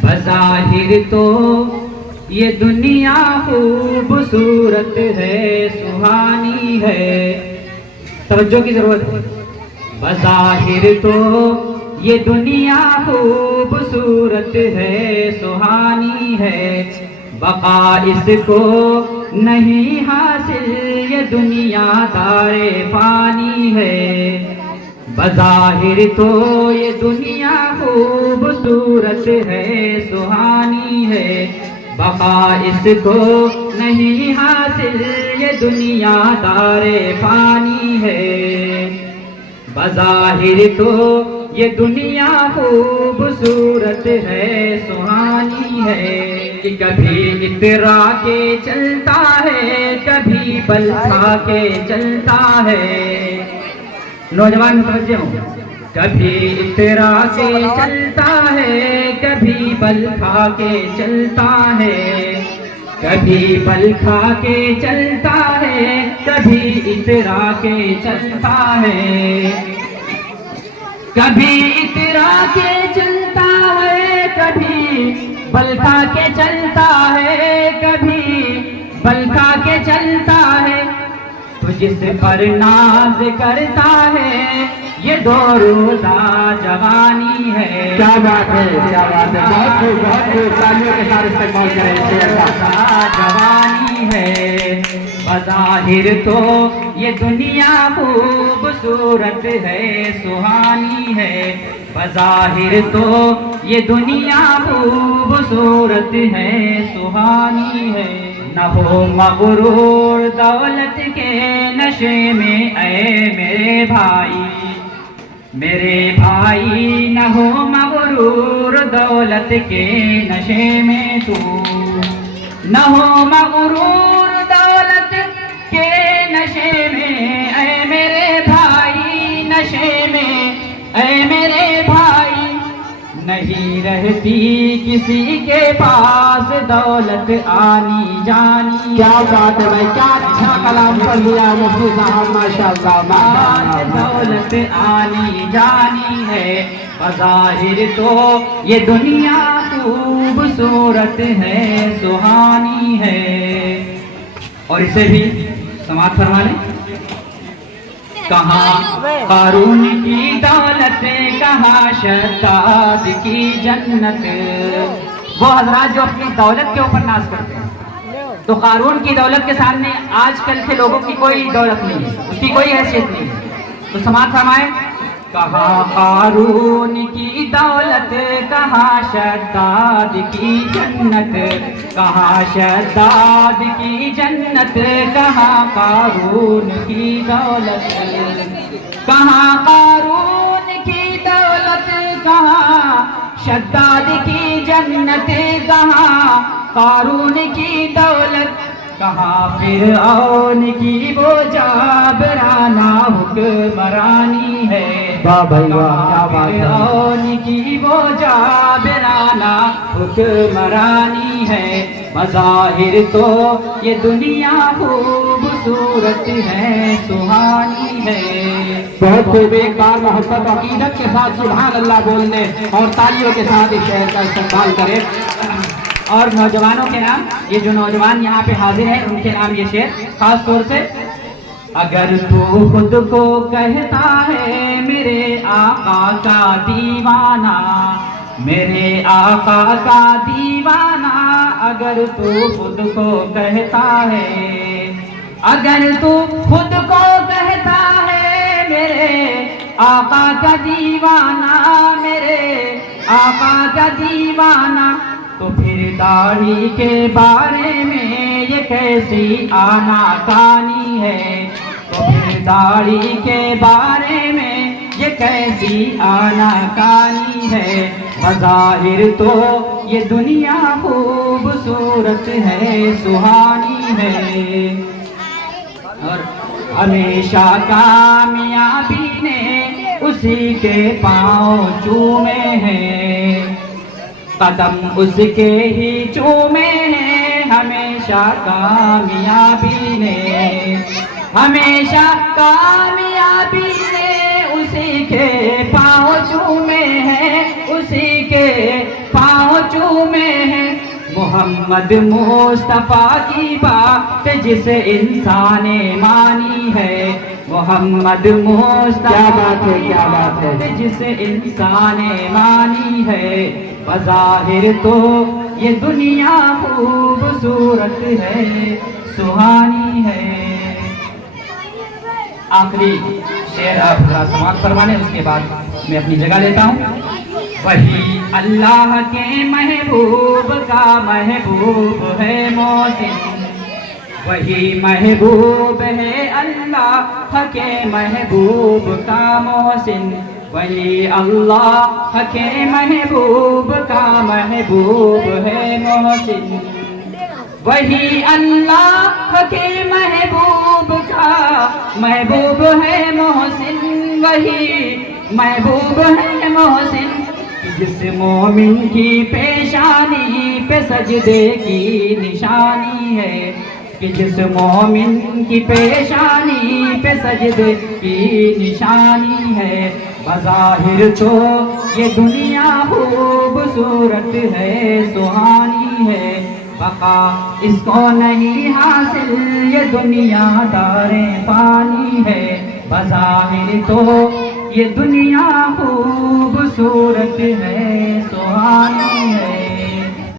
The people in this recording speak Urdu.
بظاہر تو یہ دنیا خوبصورت ہے، سہانی ہے. توجہ کی ضرورت ہے. بظاہر تو یہ دنیا خوبصورت ہے، سہانی ہے. بقا اس کو نہیں حاصل، یہ دنیا دار فانی ہے. بظاہر تو یہ دنیا خوبصورت ہے، سہانی ہے. بقا اس کو نہیں حاصل، یہ دنیا دار فانی ہے. بظاہر تو یہ دنیا خوبصورت ہے، سہانی ہے. کہ کبھی اترا کے چلتا ہے، کبھی بل کھا کے چلتا ہے. نوجوان متوجہ ہوں. کبھی اترا کے چلتا ہے، کبھی بل کھا کے چلتا ہے. کبھی بل کھا کے چلتا ہے، کبھی اترا کے چلتا ہے. کبھی اترا کے چلتا ہے، کبھی بل کھا کے چلتا ہے. کبھی بل کھا کے چلتا ہے. تو جس پر ناز کرتا ہے، یہ دو روزہ جوانی ہے. کیا بات ہے، کیا بات ہے. بہت تالیوں کے ساتھ استقبال کریں. جوانی ہے. بظاہر تو یہ دنیا خوبصورت ہے، سہانی ہے. بظاہر تو یہ دنیا خوبصورت ہے، سہانی ہے. نہ ہو مغرور دولت کے نشے میں اے میرے بھائی، میرے بھائی. نہ ہو مغرور دولت کے نشے میں تو، نہ ہو مغرور دولت کے نشے میں اے میرے بھائی. نشے میں اے میرے بھائی. نہیں رہتی کسی کے پاس دولت آنی جانی. کیا بات ہے بھائی، کیا اچھا کلام پڑھ لیا مفتی صاحب، ماشاءاللہ. دولت آنی جانی ہے. بظاہر تو یہ دنیا خوبصورت ہے، سہانی ہے. اور اسے بھی سماعت فرما لیں. کہاں قارون کی دولت، کہاں شداد کی جنت. وہ حضرات جو اپنی دولت کے اوپر ناز کرتے ہیں، تو قارون کی دولت کے سامنے آج کل کے لوگوں کی کوئی دولت نہیں ہے، اس کی کوئی حیثیت نہیں ہے. تو سماعت فرمائیں. کہاں قارون کی دولت، کہاں شداد کی جنت. کہاں شداد کی جنت، کہاں قارون کی دولت. کہاں قارون کی دولت، کہاں شداد کی جنت. کہاں قارون کی دولت، کہاں فرعون کی وہ جابرانہ حکمرانی ہے. واہ بھائی واہ، کیا بات ہے. فرعون کی وہ جابرانہ حکمرانی ہے. بظاہر تو یہ دنیا خوبصورت ہے، سہانی ہے. بہت خوب. ایک بار محبت و عقیدت کے ساتھ سبحان اللہ بولنے اور تالیوں کے ساتھ اس شعر کا استقبال کریں. اور نوجوانوں کے نام، یہ جو نوجوان یہاں پہ حاضر ہیں ان کے نام یہ شعر خاص طور سے. اگر تو خود کو کہتا ہے میرے آقا کا دیوانہ، میرے آقا کا دیوانہ. اگر تو خود کو کہتا ہے، اگر تو خود کو کہتا ہے میرے آقا کا دیوانہ، میرے آقا کا دیوانہ، تو پھر داڑھی کے بارے میں یہ کیسی آنا کانی ہے. تو پھر داڑھی کے بارے میں یہ کیسی آنا کانی ہے. بظاہر تو یہ دنیا خوبصورت ہے، سہانی ہے. اور ہمیشہ کامیابی نے اسی کے پاؤں چومے ہیں، قدم اس کے ہی چومے ہیں. ہمیشہ کامیابی نے، ہمیشہ کامیابی نے اسی کے پاؤں چومے ہیں، اسی کے پاؤں چومے محمد مصطفیٰ کی بات جسے انسان مانی ہے، محمد مصطفیٰ کیا بات ہے، کیا بات ہے۔ جسے انسان مانی ہے، بظاہر تو یہ دنیا خوبصورت ہے، سہانی ہے۔ آخری شعر آپ ذرا سماعت فرمانے، اس کے بعد میں اپنی جگہ لیتا ہوں۔ وہی اللہ کے محبوب کا محبوب ہے محسن، وہی محبوب ہے اللہ کے محبوب کا محسن، وہی اللہ کے محبوب کا محبوب ہے محسن، وہی اللہ کے محبوب کا محبوب ہے محسن، وہی محبوب ہے محسن، جس مومن کی پیشانی پہ سجدے کی نشانی ہے، کہ جس مومن کی پیشانی پہ سجدے کی نشانی ہے، بظاہر تو یہ دنیا خوبصورت ہے، سہانی ہے، بقا اس کو نہیں حاصل یہ دنیا داریں فانی ہے، بظاہر تو یہ دنیا خوبصورت ہے، سہانی ہے۔